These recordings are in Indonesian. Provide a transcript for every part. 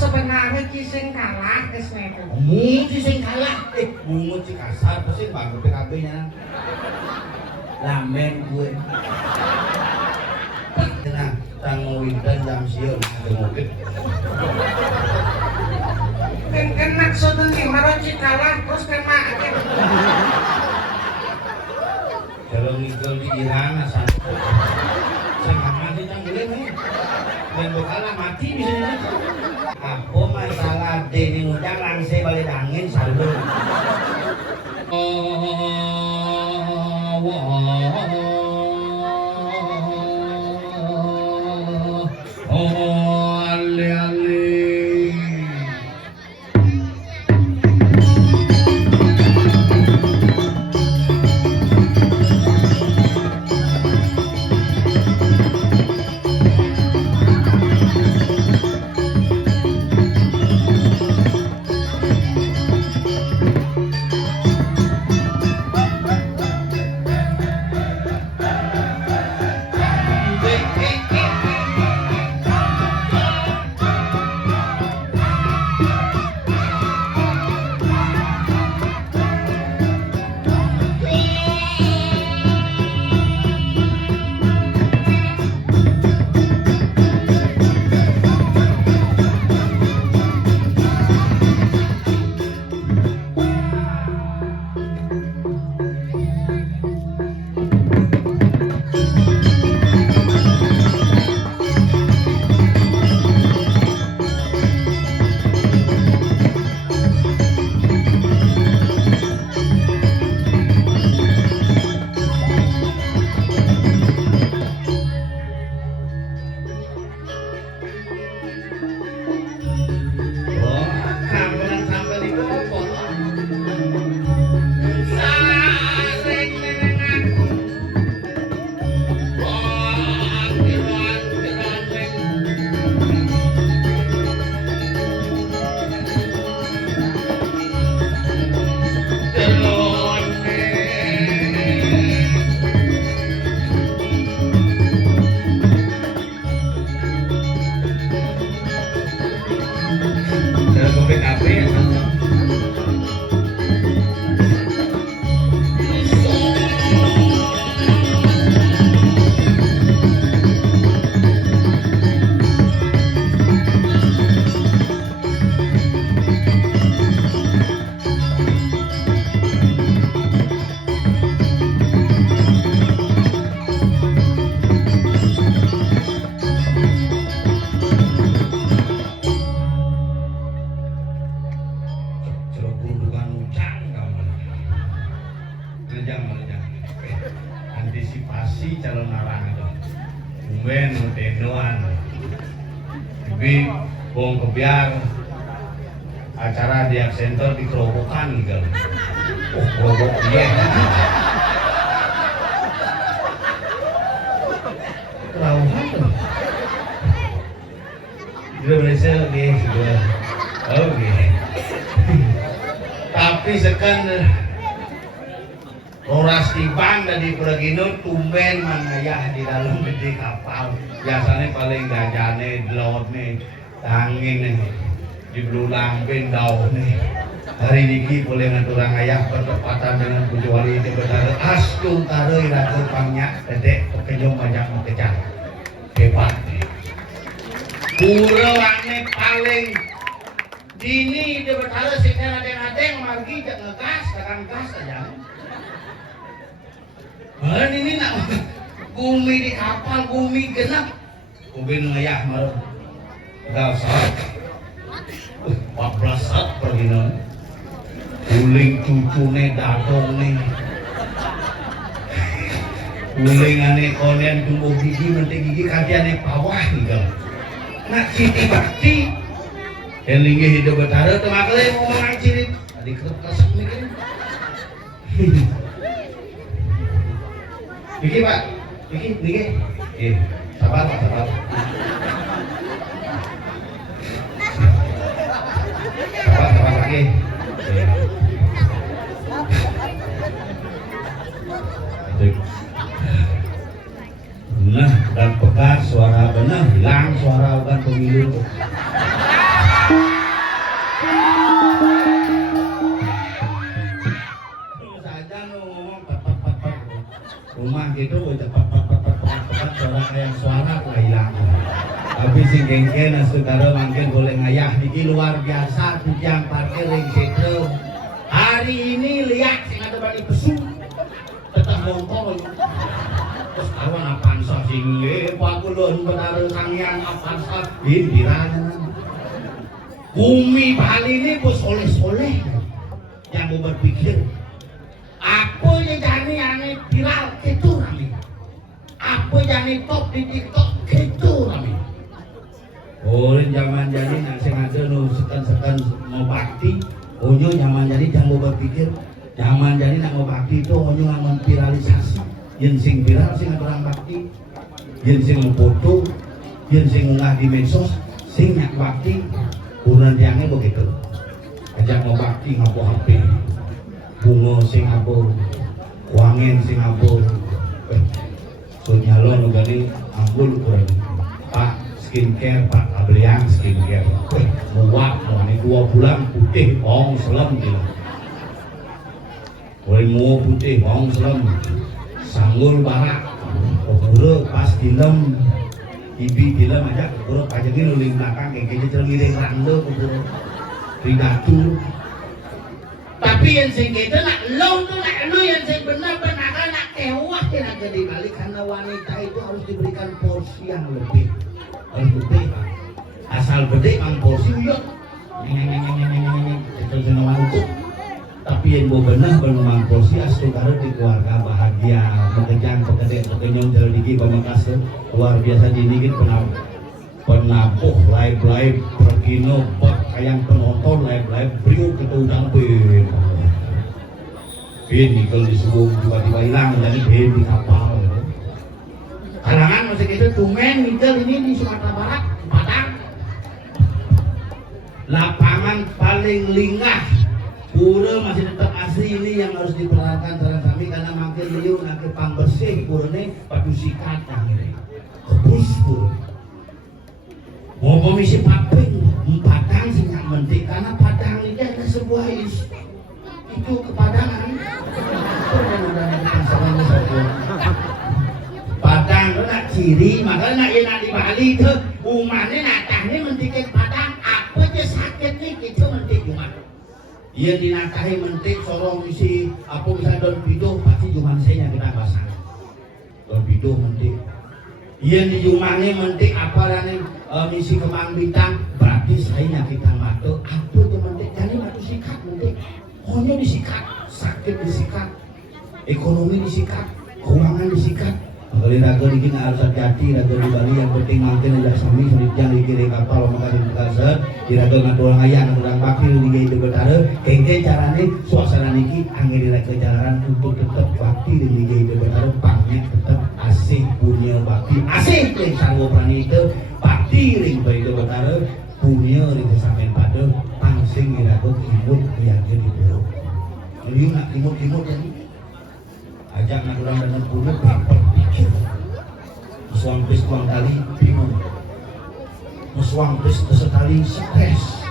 sebenarnya kising kalah kesnya itu. Mungut sing kalah. Mungut sing kasar terus sing bangun PKB-nya. Lamen gue. Nah, tanggung winten jam sieu ngomongkeun. Kan maksudnya nih maroci kalah terus kena aja. Kalau ngigel di Iran asal. Sangat mati tanggulen nih. Dan bakalan mati bisa. Aku masalah deni ngundang langsung balik angin saldo. Antisipasi calon arah itu umben denoan tapi bong kebiar acara di center di kerobokan gitu. Oh kerobok dia kelauhan tuh dia berhasil nih oke tapi sekarang Roras tibang dari Puraginun tumben manayah di dalam gede kapal biasanya paling gajane laut nih tangin nih di belulang bendau nih hari ini boleh ngaturang ayah bertepatan dengan bujuali di betara astung taroi ratu pangnya dedek pekenyong banyak mengejar hebat nih Purawane paling dini di betara sehingga adeng-adeng margi jak ngegas takkan gas aja. Ini nak bumi di kapal, bumi genap. Bumi ngayah malam. Dah saat 14 saat pergi non. Uling cucune dadong nih. Uling ane konen tumbuh gigi nanti gigi kajian bawah nih gal. Nak citi bakti. Yang linggi hidup betara tu makle ngomong cirit. Tadi kerap kasih mikir. Niki Pak, niki, sabar Pak, sabar. Sabar lagi. Nah, dan pekat suara benar, hilang suara bukan pemilu. sing gengken saudara mungkin boleh ngayah niki luar biasa tujang parkir ring setrum. Hari ini lihat sing ada bani pesu tetap motor. Terus kawan Avanza sing pakulun benar sangyang Avanza bindirana. Bumi Bali ini bos oleh-oleh yang mau berpikir apa yang jadi aneh viral itu rame, apa yang top di TikTok itu rame. Orang zaman jadi nak sengaja nu sekan mau bakti, onyo zaman jadi jangan mau berpikir, zaman jadi nak mau bakti itu onyo ngamen viralisasi, yang sing viral sing orang bakti, yang sing mau foto, yang sing ngunggah di medsos, sing nyak bakti, bulan tiangnya begitu, ajak mau bakti ngapo HP, bungo sing ngapo, wangen sing ngapo, so nyalon ugani ambul kurang, Pak skincare Pak Abriang skincare, muak ini 2 bulan putih bong selem gitu, boleh mau putih bong selem, sanggul barak, keburu pas dilem, ibi dilem aja keburu pajangin luling belakang kayak gitu tergiring rando keburu ridatu. Tapi yang sing gitu nak lo tuh nak lo yang sing benar-benar nak kewah nak jadi balik karena wanita itu harus diberikan porsi yang lebih. Harus gede, asal gede mang porsi yuk, itu senang utuh. Tapi yang mau benar mang porsi asal karo di keluarga bahagia, pekerjaan pekenyong jalan diki pemakas luar biasa dinikin penabuh live perkino bot kayang penonton live brio kita udang bin kalau disuruh tiba-tiba hilang jadi bin di kapal. Kalangan masih gitu tumen mitel ini di Sumatera Barat Padang lapangan paling linggah pura masih tetap asli ini yang harus diperhatikan terhadap kami karena makin liu nanti pambersih pura ini padu sikat ini kebus pura mau komisi paping Padang sih nggak mentik karena Padang ini ada sebuah itu kepadangan Padang itu nak ciri, makanya nak enak di Bali itu umatnya nak tahni mentikit Padang, apa je sakit ni kita mentik umat. Ia dinatahi mentik sorong isi apa bisa don biduh pasti cuma saya yang kita pasang. Don biduh mentik. Ia di jumangnya mentik apa dan misi kemang bintang berarti saya yang kita matu apa tu mentik jadi matu sikat mentik. Hanya disikat, sakit disikat, ekonomi disikat, keuangan disikat. Kalau raga ini harus hati-hati raga di Bali yang penting mungkin ada sami jangan dikira kapal makanya dikasar di raga ngaturang ayah ngaturang bakil di gaya betara kengke caranya suasana niki angin di raga jalanan untuk tetap bakti di gaya betara pamit tetap asik punya bakti asik yang sanggup berani itu bakti ring bayi betara punya ring kesampaian pada pangsing di raga timur yang jadi dulu jadi nak timur jadi ajak ngaturang dengan punya Musuang bis kuang kali bingung, musuang bis sekali stres,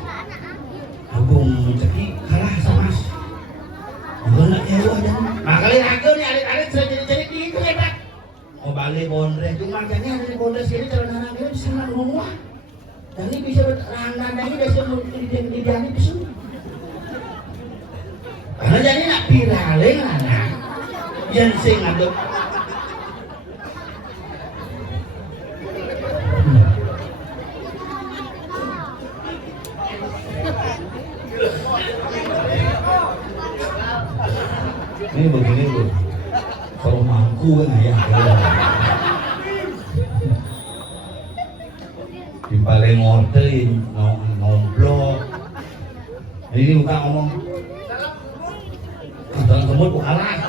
agung jadi kalah sama mas, enggak nak nyewa dan makanya aku ni alit-alit sudah jadi itu ya pak, mau balik bondres cuma jadi ada bondres ini jalan anak ini bisa nak ngomong, dan ini bisa berangkat ini bisa dijani bisa, karena jadi nak piraleng anak, yang sing ada ini begini loh kalau mangku kan ayah di paling ngortein nomblok ini bukan ngomong kadang semut bukan alat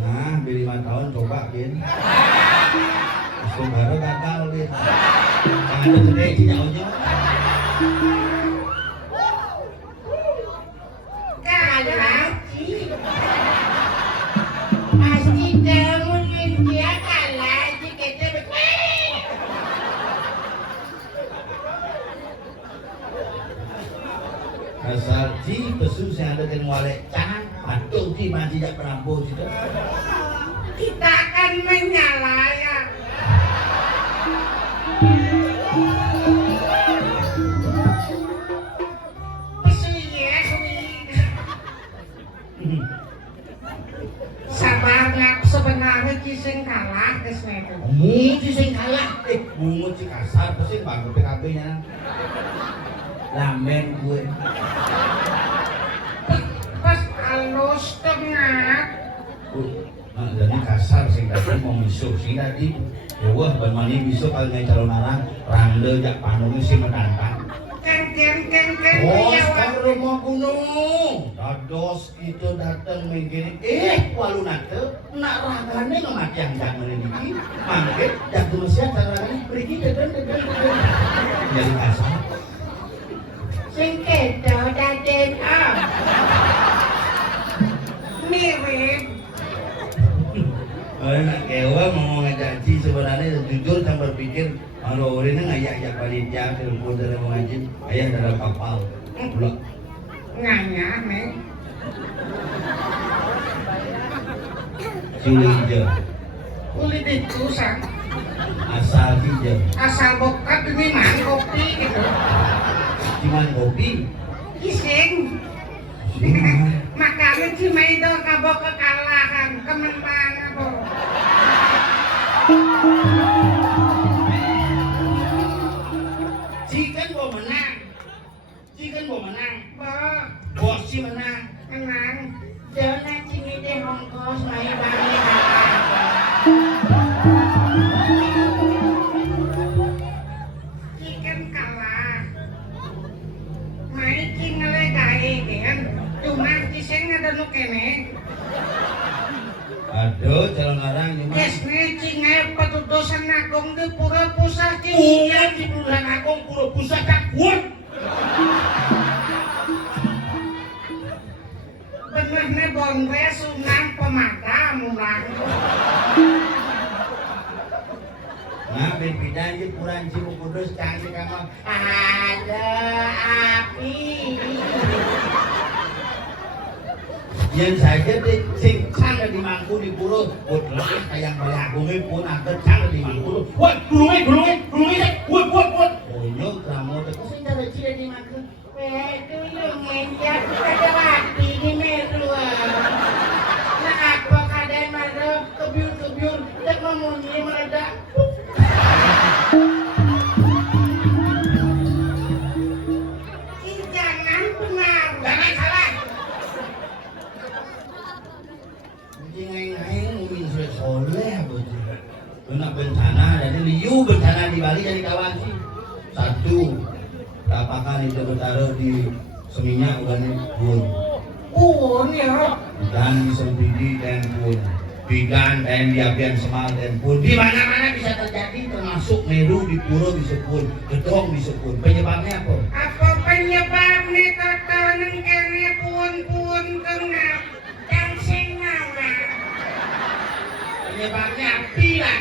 nah di 5 tahun coba gini baru gagal lihat ada gede jauhnya Kalaci pasti kamu dia kalaci kita asal ji pesu saya ada dengan walek cang patung di mana tidak perampok itu. Kita akan menyala ya. Sabarnya sebenarnya kising kalah kesnya itu. Mungut sing kalah, mungut si kasar, pasti bangun PKB-nya. Lamen gue. Pas halus tengah. Nah, jadi kasar sing tadi mau misuk sing tadi. Ya wah, bermani misuk kalau ngai calon arang, rande jak panungnya si menantang. Keng. Oh, sekarang mau gunung. Dados itu datang mengkini. Walu nate, nak ragane ngemati yang jangan ini. Mangke, jatuh manusia cara ragane pergi dan. Jadi kasar. Sing kedo daden am. Mirip. Nak kewa mau ngajaji sebenarnya jujur saya berpikir kalau orangnya ngayak panitia telepon dari mengaji ayah dalam kapal. Pula. Nganya nih. Cilik je. Kulit itu sang. Asal je. Asal bokat ini mah kopi gitu. Cuman kopi. Kising. Makanya cuma itu kabok kekalahan kemenangan apa. Cikan gua menang. Bo, Bos si menang. menang. Jangan sini deh hongkos main balik Cikan kalah. Main cing ngelegai kan. Cuma kising ada nu kene. Aduh, calon orang cuma. Kesne cinge petudusan agung di pura pusat cing. Iya di bulan agung pura pusat tak kuat. Benernya bonre sunang pemadam ulang. Nah, berbeda di puran Cibu Kudus canggih kamu. ada api Yang saja di singkang di mangku di pura. Udah kayak balagungnya pun agak cang di mangku. Wah, gulungnya, buat. Onyo kamu terus sudah ciri di mana dulu menjak ada api di merua nah apa kadang marah kebiur tak ngomongnya meledak Jangan benar, jangan salah. ngai mungkin sudah soleh betul. Kena bencana dan liu bencana di Bali jadi kawan sih. Satu, tapakan itu bertaruh di seminya udah pun. Ya. Dan sempidi dan pun. Bidan dan diabian semal dan pun. Di mana-mana bisa terjadi termasuk Meru di Puro bisa pun, Gedong bisa pun. Penyebabnya apa? Apa penyebabnya kata neng kene pun tengah yang sengawa. Penyebabnya api lah.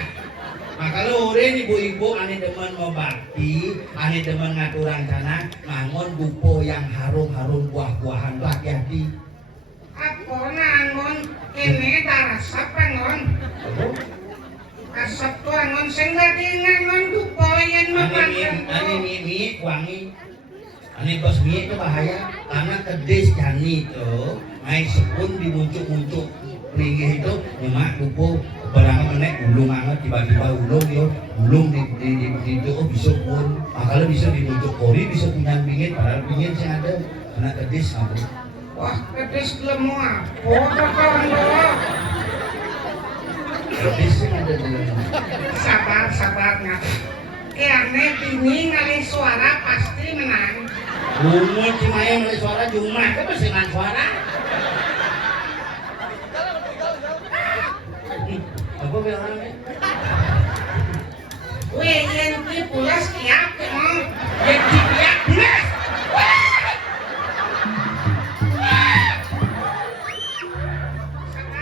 Maka lo urin ibu-ibu ane demen mau bakti, ane demen ngatur rencana, ngangon bupo yang harum-harum buah-buahan hati-hati. Apa nangon kene darasap angon. Asap tuh angon sehingga dia ngangon dupo yang memakan. Ane mie wangi. Ane bos mie itu bahaya karena kedes jani itu, naik sepun dimuncuk-muncuk. Ringih itu nyemak dupo barang menek ulung anget tiba-tiba ulung yo ulung di itu bisa pun makanya bisa dibujuk kori bisa punya pingin padahal pingin sih ada kena kedis apa Wah, kedis lemu apa kakak lo? kedis sih ada di Sabar nggak. Kayaknya bini ngali suara pasti menang. umur cimaya mulai suara jumlah itu pasti dengan suara apa bilangnya Wih, yang di pulas tiap mau yang di tiap pulas.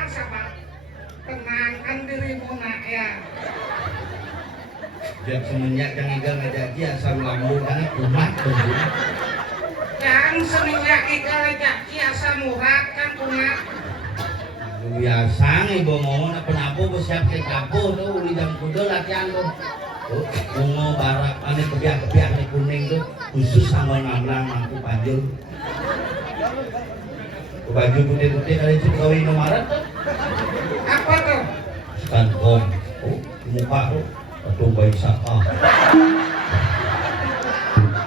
Sabar. Tenangkan dirimu nak ya. Biar semenjak yang igal ngajaki asal lambung karena umat betul. Yang semenjak igal jaki asa murad kan kumat. Biasa ibu mau na penapo siap ke kapo tuh uli jam kuda latihan tuh. Bungo barak ane kebiak-kebiak ane kuning tuh khusus sama ngamlang mampu panjul. Baju putih-putih kali itu kawin nomaran tuh. Apa tuh? Skankom. Oh, muka tuh. Patung baik saka.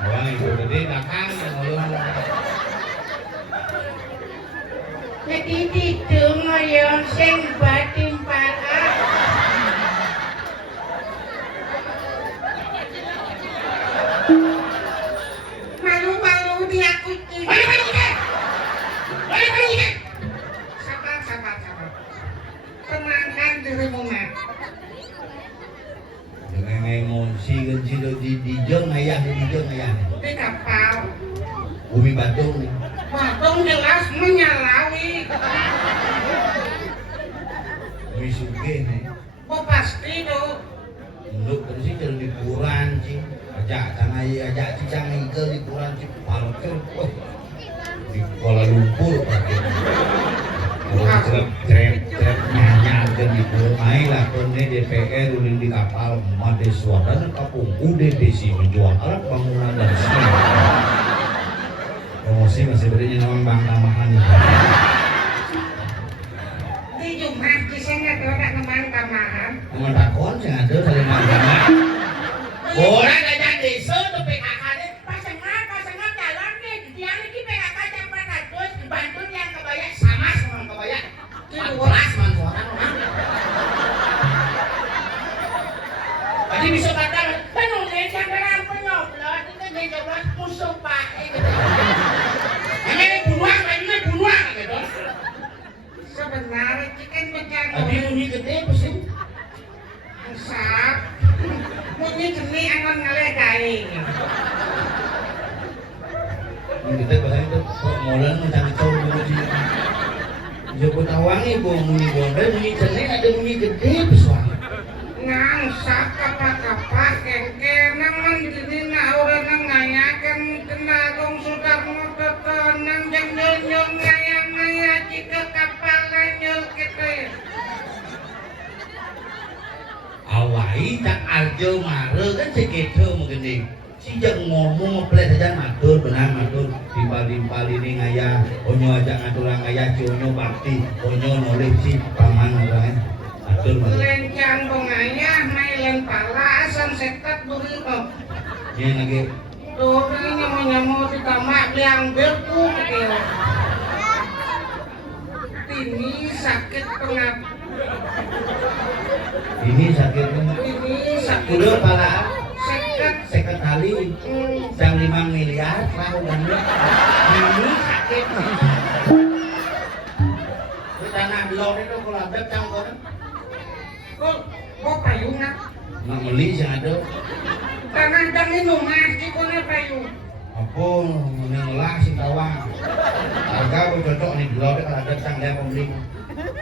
Orang itu gede dakang yang ngulung. Jadi itu ngoyong sing batin parah. Malu-malu dia kucing. Malu-malu deh. Malu-malu deh. Sabar. Tenangkan dirimu, Mak. Dengan emosi genci di dijong ayah. Di kapal. Bumi Batung nih. Batung jelas menyalawi. Bumi Suge nih. Oh pasti tuh. Induk terus sih jadi liburan sih. Ajak cicang ke liburan sih parkir. Wah. Di Kuala Lumpur parkir. Kalau trep nyanyi ke libur main lah kone DPR ulin di kapal Madeswa dan kapung UDDC menjual alat bangunan dan seni. Promosi masih berinya nama bang tambahan. Di Jumat kisah nggak tahu tak nemang tambahan. Teman takon sih ada saling magama. Orang gajah desa tuh PKK deh. Pasangan jalan nih. Yang ini PKK jam 400 dibantu yang kebayang. Sama kebayang. Kelas manfaat orang. Jadi bisa katakan, penunggu yang berang penyoblot itu menyoblot musuh pak. Ini bunuang gitu. Sebenarnya chicken menjaga. Tapi bunyi gede pusing. Sap. Bunyi geni angon ngelegai. Ini kita bahasa itu kok molen mencari tahu dulu sih. Jemput awang ibu bunyi gondel bunyi cenek ada bunyi gede besar. Ngangsak kapa-kapa kengke nangan gini na orang nangayakan kenagong sudah ngototon nang jang nyonyong ngayang-ngaya jika kapalan nyol kita. Awai tak arjo mare kan segitu mungkin si jang ngomong ngeplet aja matur benar matur timpal ini ngaya onyo aja ngatulang ngaya si onyo bakti onyo nolih si paman orang matur matur Lencang bongayah mailen pala asam sekat buri kok. dia lagi Tuh ini nyamu ditambah liang berku gitu. Ini sakit pengap. ini sakitnya Ini sakit. udah pala Sekat. seket kali jam 5 miliar tahu kan ini sakit itu tanah blok itu kalau ada campur Kok payung nak? nak beli sih ada Tanah dan minuman di kone payung. apa mengelah si tawang harga cocok nih blok kalau ada tangga pembeli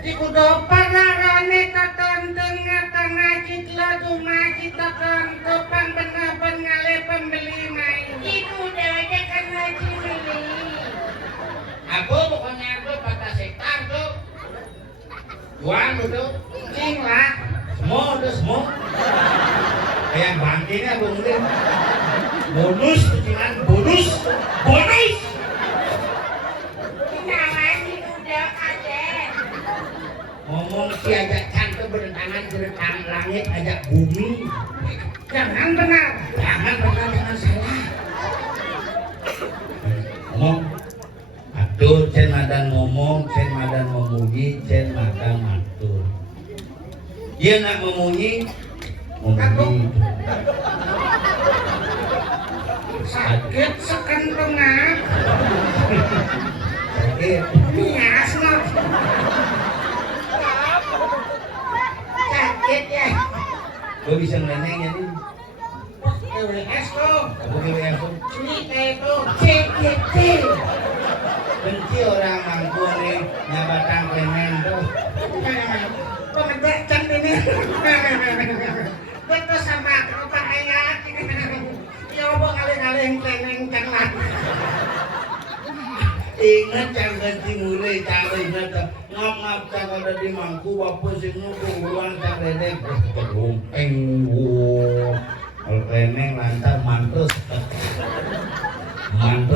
Di kudo panarane katon tengah tanah citla rumah kita kan topang benar-benar ngale pembeli main. Itu dewanya karena cimili. aku pokoknya itu 4 hektar tuh jual tuh Cing lah. semua kayak bangkini aku mungkin bonus cuman bonus Kenalan di udah kaden. ngomong si ajak cantik bertentangan bertentang langit ajak bumi Jangan benar. jangan salah ngomong atur cen madan ngomong cen madan memuji cen madan matur dia nak memuji Sakit sekan tengah. sakit Bias no. Sakit ya. gue bisa neneknya nih EWS tuh. aku kira aku Cerita itu. CGT. benci orang mangku nih nyabatang kemen tuh Pemedek ini. Betul sama kerupa ayat. Ya apa kali-kali yang teneng jangan. ingat jangan ganti mulai jangan ingat Ngap-ngap cak ada di mangku bapak sing nuku ulang cak redek kerumpeng reneng lancar mantel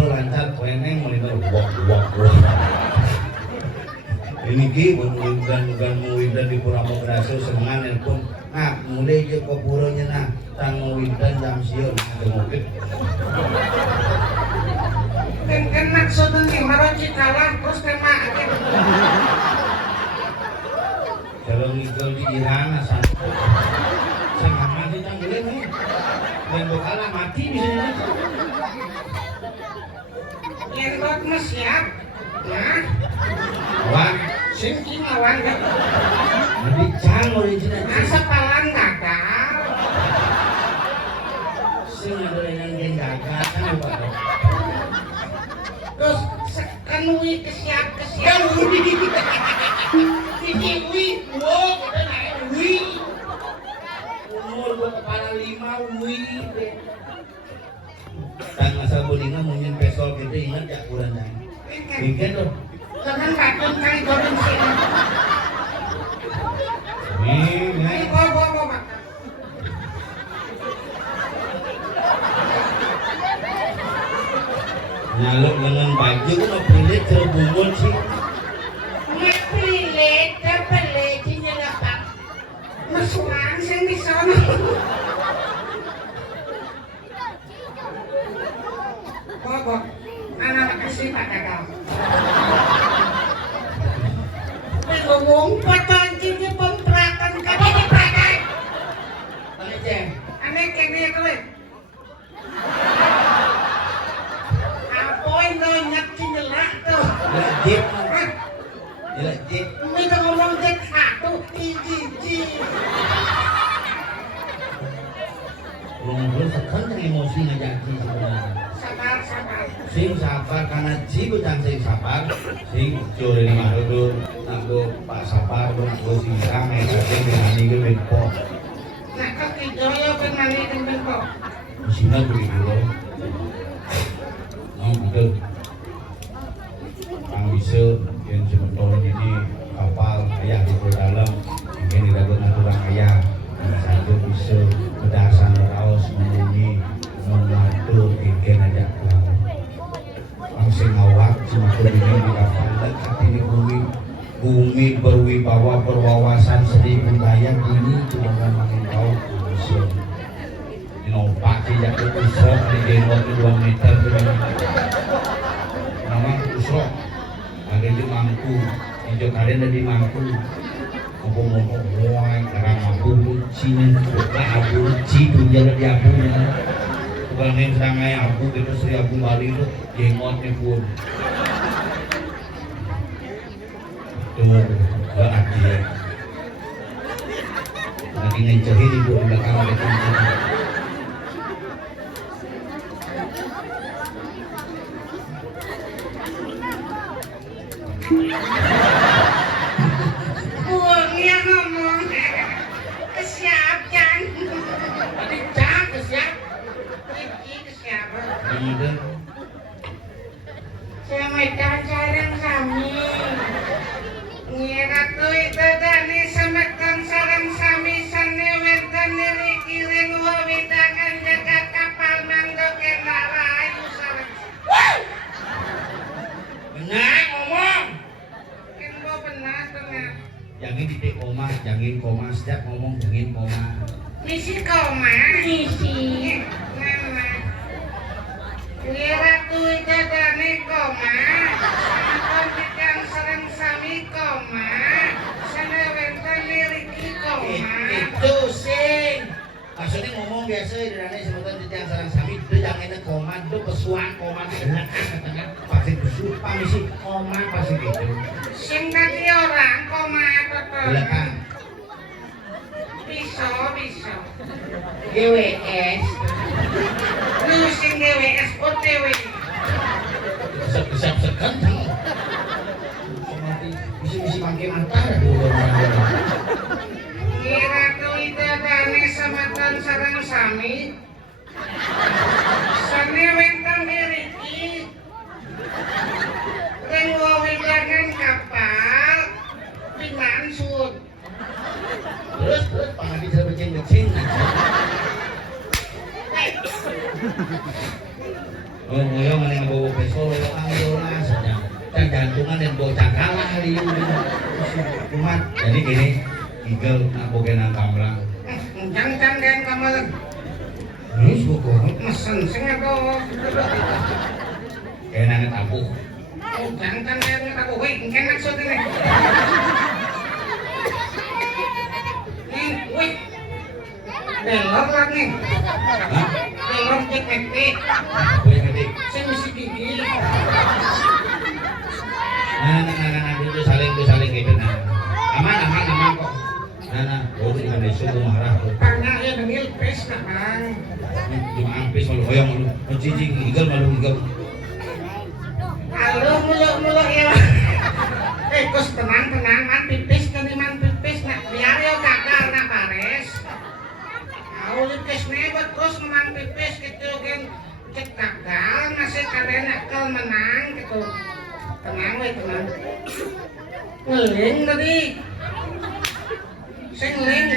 lancar reneng menimbul wak ini ki bukan muwidan di Puramo Graso senengan nelpon nah mulai je ke puronya nah tang muwidan jam siun mungkin kan maksudnya nih harus cikalah terus tema kalau ngigel di Iran asal sangat mati tanggulnya nih dan bakalan mati bisa yang buat mas siap nah awan singking awan ya nanti cang original masa palang gagal sing ada yang gagal kan lupa terus kanui kesiap ini wi wow kita naik wi umur gua kepala 5 wi dan masa bolinga mungkin pesol kita ingat ya kurang dan bikin tuh jangan bakal kali goreng sini ini bawa nyaluk dengan baju kan pilih terbungun sih ngepilit kepelit nyelapak masukan sing di sana bawa anak kasih pak gagal ngomong potong cinta pemperatan kami dipakai aneh kene tuh apoy nonyak cinelak tuh jelek minta ngomong jet satu iji belum sekarang emosi ngajaki sebenarnya sabar sing sabar karena jigo dan sing sabar sing jore ni marodo nanggo pak sabar go sing rame kadang berani ke benpo nah kaki joyo penani dengan kok mesinnya begitu loh betul ang bisa yang sementara ini kapal ayah di dalam mungkin dilakukan aturan ayah satu bisa kedasan raos menyanyi mengatur ingin aja langsung awak cuma ini di kapal dan hati ini bumi berwibawa berwawasan seni budaya ini cuma makin tahu bisa dinopak tidak kusok di gengot 2 meter nama kusok ada di mangku hijau kalian ada di mangku ngomong-ngomong muai karang abu sini buka abu cipu jalan di abu bukan yang serangai abu gitu Sri Abu Bali itu jengotnya pun tuh berarti ya lagi ngencehin ibu di belakang ada kunci uangnya ngomong kesiapan dicang kesiap ini kesiapan kemudian saya medan sarang sami ngira tuh itu dani semeton sarang sami sane wetan niri kiring wawidakan jaga kapal manggo kena rayu sarang benar ngomong kenapa benar benar jangan titik koma jangan koma setiap ngomong jangan koma misi koma misi nama ngira tuh itu dani koma semeton bidang sarang sami koma sane wetan niri ki koma itu sing maksudnya ngomong biasa di dalamnya sebutan di tiang sarang sami itu jangan ada koma itu pesuan koma di tengah pasti bersumpah misi koma pasti gitu sing tadi orang koma betul belakang bisa GWS lu sing GWS OTW kesap sekentang misi pangke mata dulu kira tuh itu dani semeton sarang sami sane wentang diriki ring wawidangan kapal terus pangadi saya becing-becing. Oh, ngoyo meneng bawa peso lo anggola saja. Dan jantungan dan bawa cakalah hari ini. Cuma jadi gini, igel nak boga nang kamlang. Jangan den kamar. Suku Mesen sing aku. kaya nang tapu. Jangan den aku kowe engken maksud ini. Wih. Belok lagi. Hah? Belok cek mati. Boleh gede. Saya mesti gigi. Nah, itu saling gitu nah. Aman kok. Nah, oh dengan suku marah tuh. Tanya ya dengil pes Mang. Cuma ampis malu hoyong malu. Cicing igel malu igel. Halo muluk ya. Kus tenang man pipis kan man pipis nak biar ya gagal nak bares. Au pipis nebet kus man pipis gitu kan cek gagal masih kadang kel menang gitu. Tenang we tenang. Ngeling tadi. Saya ngeling.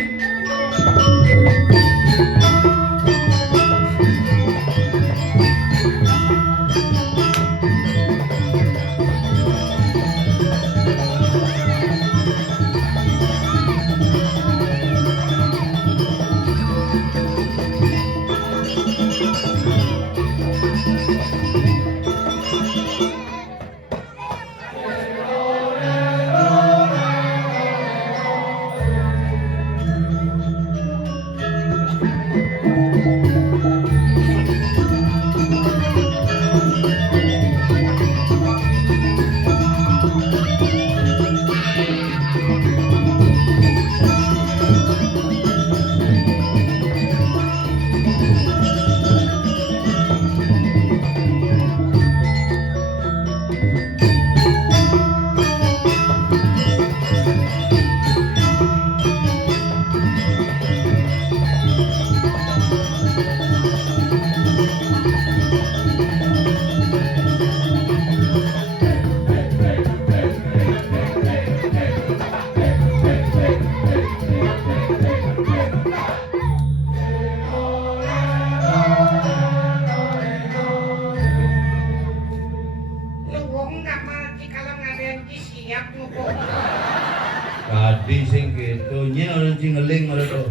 Tadi sing gitu, nyen orang sing ngeling malah tuh.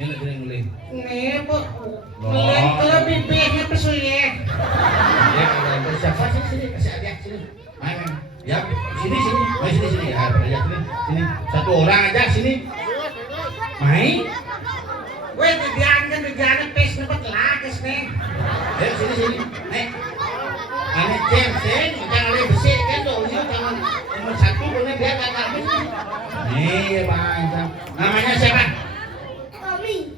Nyen sing ngeling. Nih bu, ngeling kalau bibirnya pesulit. Ya, ada siapa sini kasih adik sini. Mana? Ya, sini. Ya, adik sini. Satu orang aja sini. Main. Weh, dijangan pes nebet lakis nih. Sini. Nek. Ane ceng, jangan lagi besi kan tuh, jangan nomor satu boleh biar kagak habis. Nih, Bang. Namanya siapa? Tommy.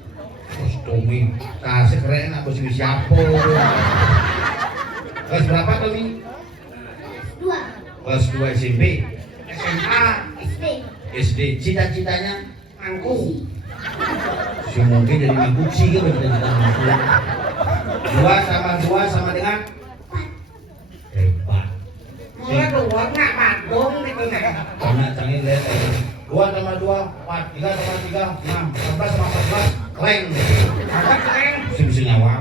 Tommy. Kasih keren aku sih siapa. Kelas berapa Tommy? 2. Kelas 2 SMP. SMA, SD. Cita-citanya angku. si mungkin jadi mangkuk sih kan cita-cita mangkuk. 2 sama dengan hebat. Mulai dua nggak madung gitu nih. Karena canggih lihat 2 sama 2, 4, 3 sama 3, 6, 14 sama 14, kleng. Apa keren? Bisa nyawa.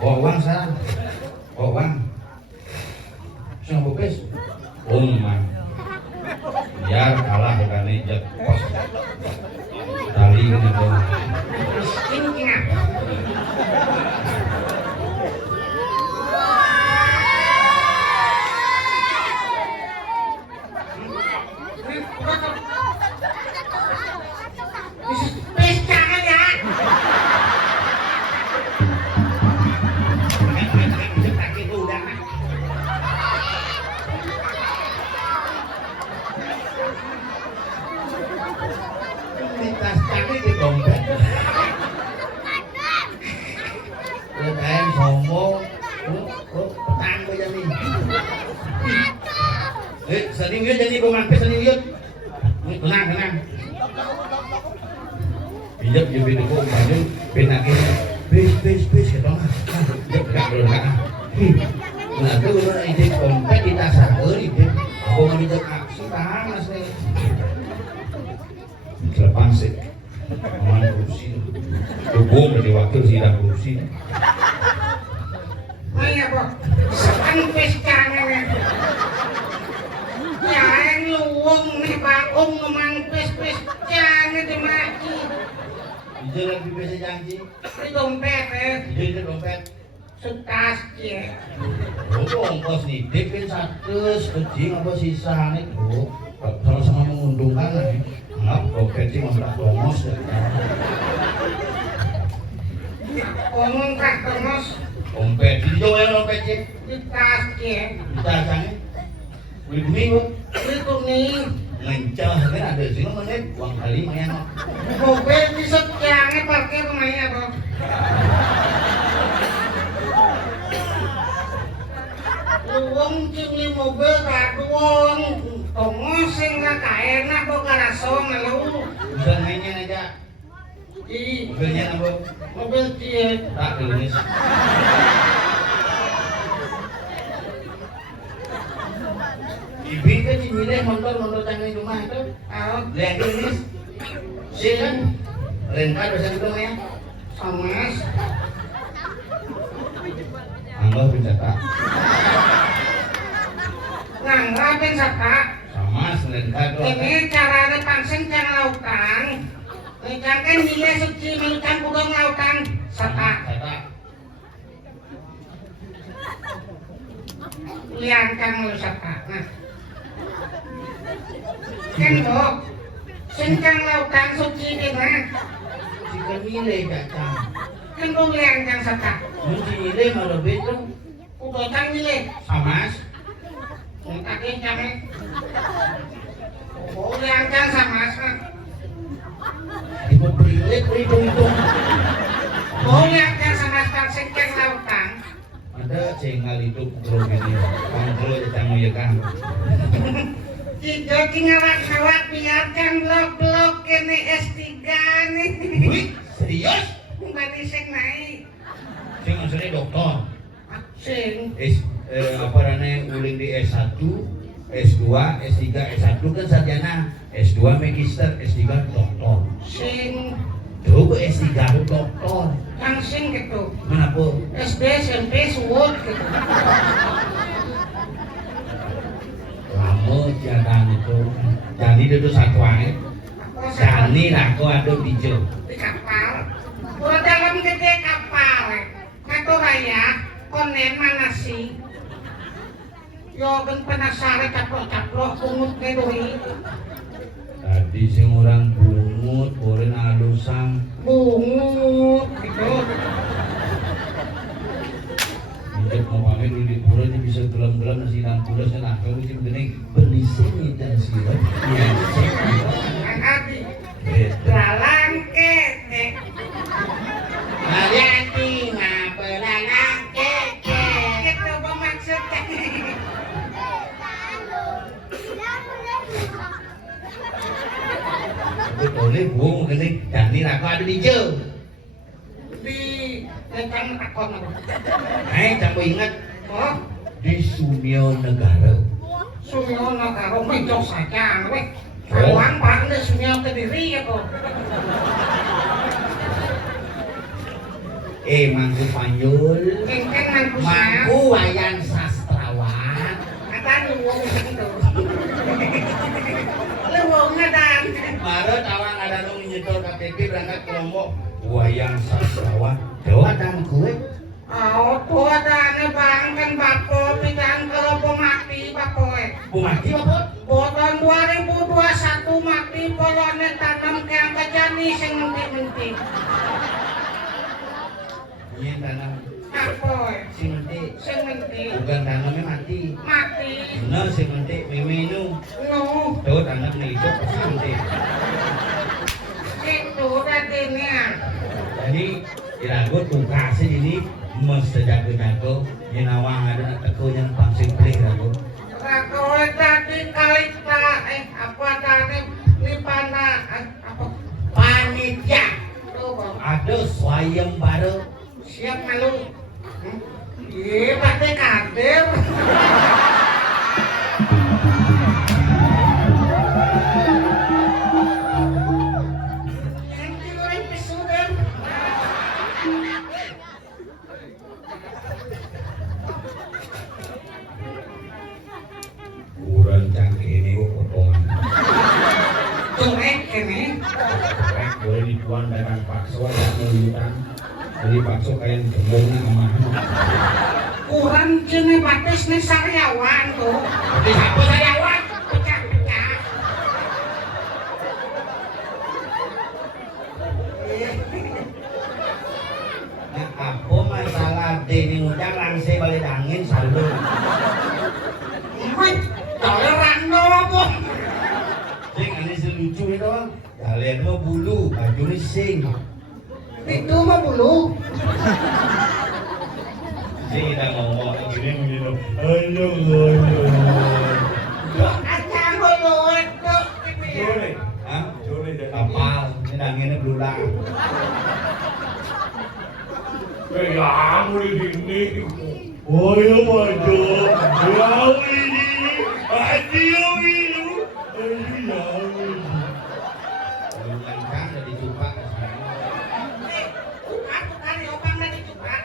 Bawa uang sekarang. Bawa uang. Bisa bukis. Man. Biar kalah bukan ijat. Tali gitu. Miskin ingat. Tas canggih di dompet. Letain sombong. Petang gue jadi. Seni uyut jadi bongangke seni uyut. Tenang. Pinjam jadi duku baju penakin. Bis gitu mah. Gak perlu nak. Nah itu udah ide dompet di tas aku ide. Aku mau dijak aksi tahan asli. Selepang sih. Aman kursi. Dukung dari wakil sidang kursi. Maya po, saan pestanan yang luwong ni baong naman pestanan di maki. Ije lagi biasa janji. Di dompet Ije dompet. Sutas ya. Oh, ongkos nih, dipin 100 kecil apa sisa nih, bro. Kalau sama menguntungkan nih, ngap dompet sih mau promos ya. Ngomong tak termos Dompet, di jauh yang dompet sih, di tas ya. kita canggih. Beli bumi bu, Itu nih, ngencah kan ada sih lo menit uang kali mayan. mobil di sekiannya parkir rumahnya bro. Luwong cili mobil kaduong, tongos yang gak enak bo garasong lalu. Bisa mainnya aja, Di mobilnya nabo, mobil dia. tak gelis. Ibi kan cimileh motor canggih rumah itu, Oh, lihat gelis. Sih kan, rentar bisa gitu ya. Samas. Angga pencetak, Nganggapin sata. sama rentar tuh. Ini caranya pangsen jangan lautan. Ini kan nilai suci melukan pugong lautan. Sata. Cetak. Liang kang lu sata. Nah. Kan lo. Sencang lautan suci dina. Jika milih kacang, Kan lo liang kang sata. mesti milih malah betul. Udah kang nilai. Samas, Tadi jangan. Oh, liang kang sama sah. ibu pilih hitung. Oh, liang kang sama pangsen kang lautan. Ada cengal itu kontrol ini, kontrol kamu ya kan. Tidak ngawak-ngawak biarkan blok-blok ini S3 nih. Wih, serius? Mati sing naik. Sing asli dokter. Sing. Apa namanya uling di S1, S2, S3, S1 kan sarjana, S2 magister, S3 dokter. Sing. Tuh S3 dokter. Kang sing gitu. Kenapa? SD, SMP, suwut gitu. Lama jadang itu. Jadi itu satu angin. Jani aku ada hijau. Di kapal. Udah dalam gede kapal. Kata raya, konen mana sih? Yo ben penasaran caplok-caplok pungut ngedoi. Tadi sing orang bungut, orang alusang. Bungut gitu. Untuk mau pamit di pura ini bisa gelam-gelam nasi nang pura sana. Kalau mesti begini beli sini dan sila. Ya, Kang Adi. Lalang kete. hati ngapa lalang keke. Gitu apa maksudnya? Boleh buang begini. Jani aku ada hijau. Di lencang takon aku. Kamu ingat Oh, di Sunio Negara. Sunyo Nagaro mencok saja, weh. Kawan pak, ini Sunyo Kediri ya kok. Mangku Panjul, Kengkeng mangkusnya. Mangku Wayan Sastrawan. Kata luwung gitu. Luwung ngedan. Maro tawang ada nung nyetor KTP berangkat ke Lombok. Wayang Sastrawan. Doa dan gue. Oh, tuh ada ane bang kan bapo, pidan kalau mati bapo Bumati apa? Boton 2021 mati polone tanam ke angka jani sing menti-menti. Iya tanam. Bapo Si menti. sing menti. Bukan tanamnya mati. Mati. Bener si menti. Miminu. No. Tuh tanam nih itu pasti menti. Itu ratinya. Jadi kira gue tuh kasih ini mesti jago-jago. Nyinawang ada tekunya pangsit play aku. Rakowe tadi kalita apa tadi lipana apa Panitia. tuh Bang. Ada swayembara. Siap malu. Iya, pasti kader. boleh dibuang dagang bakso ada nguyutan beli bakso kayak gembongnya kemana kurang jenis batas nih sariawan tuh tapi apa sariawan pecah-pecah ya apa masalah dini ngundang langsung balik angin saldo wih toleran apa sing aneh selucu itu kalian mau bulu baju ini sing itu mah bulu sing kita ngomong gini begini acang bulu itu Jone, hah? Jone jadi kapal, ini anginnya berulang. Ya ampun ini. Oh ya maju, ya ini, adio ini, ya ini. Lancang jadi cupak. aku kali opang dari juga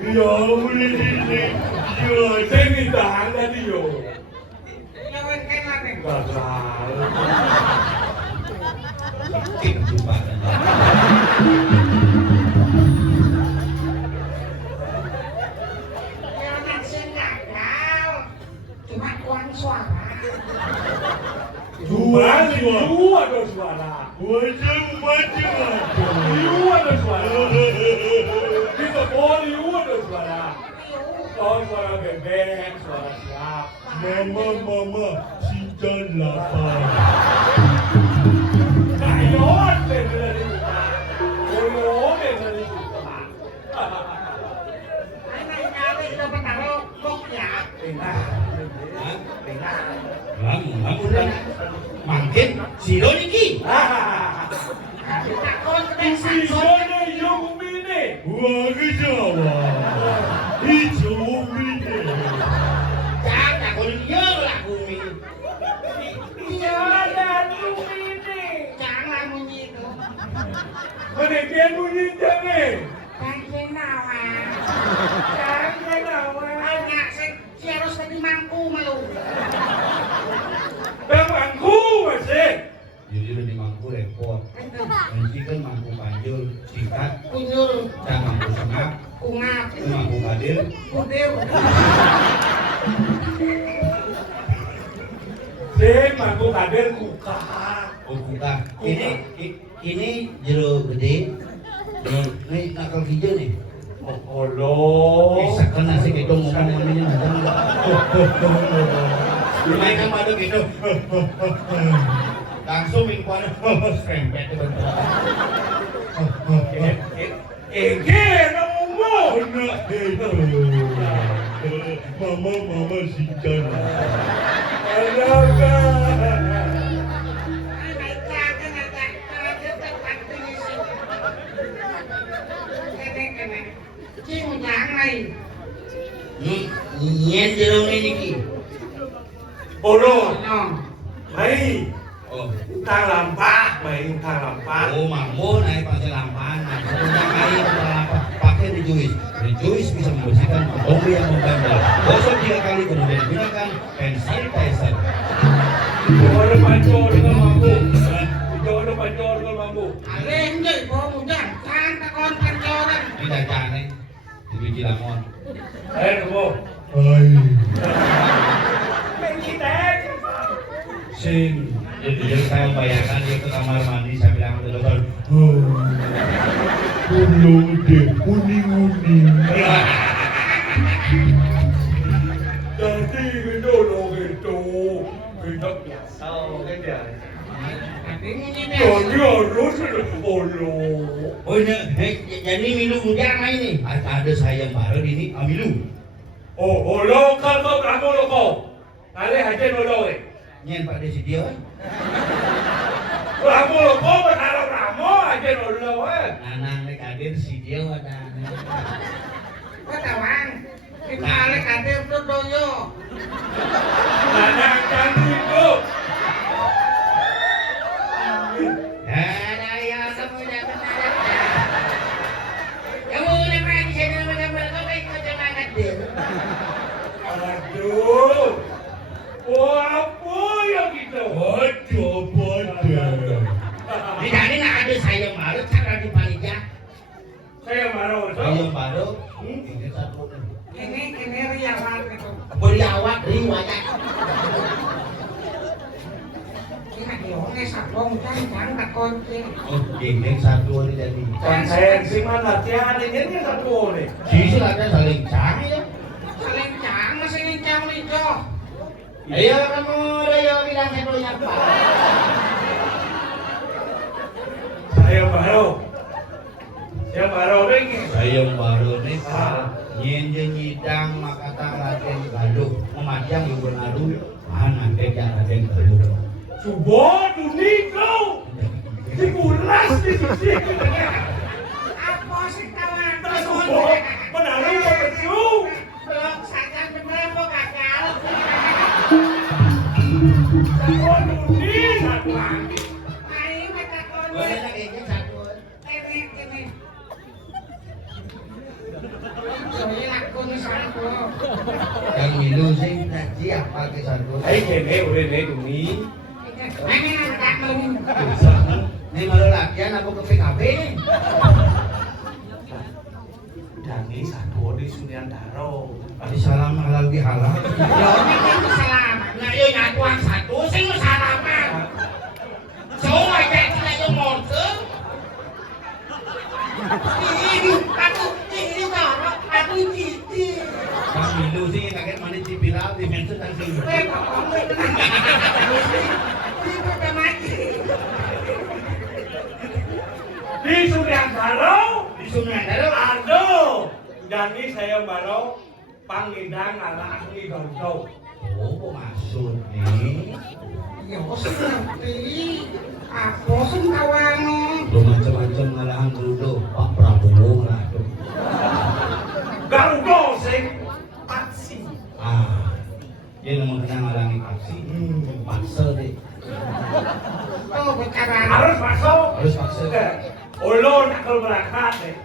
Ya ini, ya Saya ditahan tadi yo. nyawan kayak mana Gagal. cupak. ya nasi gagal cuma uang suara Dua ada suara. Macam-macam. Dua ada suara. Kita boleh dua ada suara. Oh suara bebek, suara siap. Mama, sincan lapar. Kayon dari kita. Kayon dari kita. anak kali dapat taruh kok ya Mungkin siro niki. takut kena Si sakit Jone yung umini. Wah, kejawa. Itu mine. jangan aku dia lah bumi Jangan umini. jangan bunyi itu Menitian bunyi jangan. jangan nawan Jangan nawan. anak si harus tadi mangku malu Bangku masih. Jadi udah di mangku repot. Nanti kan mangku panjul, singkat, kunyul dan mangku sengap, kungap mangku kadir. kudir Mangku kader kuka. Oh bukan. Ini jero gede. Ini nakal hijau nih. Allah. Sekarang nasi gitu ngomong ini Lumayan pada gitu. Langsung mingguan serempet itu betul. Namumu. Mama sincan. Alaga. anak jangan ada kalau dia tepat ini sih kene cing jangan Nyen jerong ini ki. Olo. no Mai. Oh, Tang lampak. Mai tang lampak. oh mambo naik pasir lampan. Sudah kali apa pakai rejoice bisa membersihkan ombak yang membandel. Gosok 3 kali kemudian gunakan hand sanitizer. Olo pancor dengan mampu. Olo pancor dengan mampu. alih nggih po mudan kan takon kancoran Tidak jane di biji lamon. Kamu. Hai. Mengitek. Sing jadi saya membayangkan dia ke kamar mandi saya bilang ke dokter perlu deh kuning-kuning Jadi gendolo gitu. Gendok biasa. Gendok. tapi ini Jadi harus olo. oh ini jadi minum jangan ini ada saya baru ini minum Oh, olo kan kau kamu lo kau. Kali aja olo eh. nyen Pak Desi dia Kamu lo kau berharap kamu aja olo eh. nanang nek kadir si dia ada kok tawang kita alih kadir tuh doyo Anak cantik itu. ada ya kamu udah benar kamu udah main di sini gambar kau baik macam mana dia Aduh. Oh, apa yang kita? Waduh, bodoh. Di sana nak ada saya Sayang baru cara di panitia. Saya baru itu. Sayang baru. Ini satu. Ini riawan gitu. Beriawat riwayat. Ini dione sabong kan takon ki. Oh, ini satu ini jadi. Kan saya sih mana latihan ini satu nih. Sisi ada saling cari ya. Saling cang masih ngincang lijo. Ayo kamu ayo bilang saya nyapa. Saya baru. Saya baru ini. Sayang baru nih Pak. Nyen nyidang makata Raden Galuh. Memadang ibu nalu. Mana kerja Raden Galuh. Subuh dunia kau. Dikulas di sisi. Apa sih kawan? Subuh menaruh betul. Belum saja bener kok gagal. Subuh dunia satu. Ayo kita kon. Boleh lagi ini satu. Ini. Soalnya aku nih satu. Yang milu sih tak siap pakai satu. Ayo kene udah nih dunia. Ini anak lu. Ini malu latihan aku ke PKB nih. Dani satu di Sunian Daro. Tadi salam halal bihalal. Ya ini kan salaman. Nah, yo nyatuan satu sing salaman. Semua jadi lagi motor. Ini dorong, aku titi. Yang milu sih kaget mani cipilau di mention dan sing. Di Sunian Daro. Di Sunian Daro. Aduh. Dani saya baru pangidang ala ahli Garuda. Oh, maksud nih. Ya, bos ngerti. Apa sih kawanmu? Lu macam-macam ngalahan dulu Pak Prabowo ngelaku. Garuda sing paksi. Dia nomor kena ngalangi paksi. Paksa deh. Oh, bicara. Harus masuk. Harus paksa. Ulun akal berangkat deh.